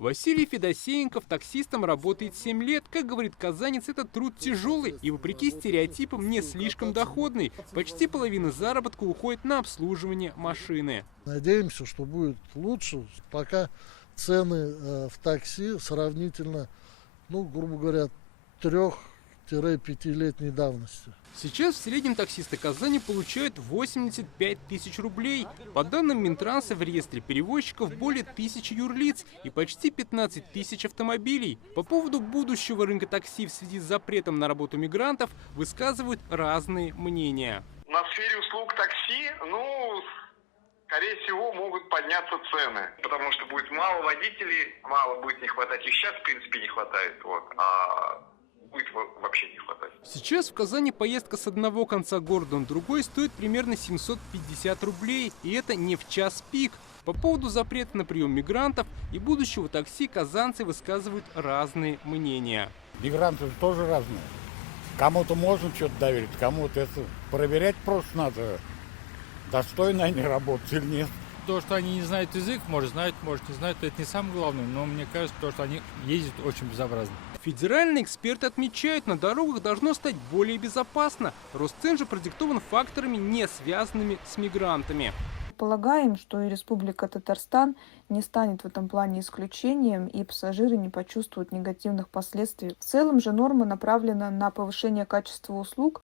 Василий Федосеенков таксистом работает 7 лет. Как говорит казанец, это труд тяжелый и, вопреки стереотипам, не слишком доходный. Почти половина заработка уходит на обслуживание машины. Надеемся, что будет лучше. Пока цены в такси сравнительно, грубо говоря, 3-5-летней давности. Сейчас в среднем таксисты Казани получают 85 тысяч рублей. По данным Минтранса, в реестре перевозчиков более 1000 юрлиц и почти 15 тысяч автомобилей. По поводу будущего рынка такси в связи с запретом на работу мигрантов высказывают разные мнения. На сфере услуг такси, скорее всего, могут подняться цены, потому что будет мало водителей, мало будет не хватать. Их сейчас, в принципе, не хватает, а будет вообще не хватать. Сейчас в Казани поездка с одного конца города на другой стоит примерно 750 рублей, и это не в час пик. По поводу запрета на прием мигрантов и будущего такси казанцы высказывают разные мнения. Мигранты же тоже разные. Кому-то можно что-то доверить, кому-то это проверять просто надо, достойно они работают или нет. То, что они не знают язык, может знают, может не знают, это не самое главное, но мне кажется, то, что они ездят очень безобразно. Федеральные эксперты отмечают, на дорогах должно стать более безопасно. Рост цен же продиктован факторами, не связанными с мигрантами. Полагаем, что и Республика Татарстан не станет в этом плане исключением, и пассажиры не почувствуют негативных последствий. В целом же норма направлена на повышение качества услуг,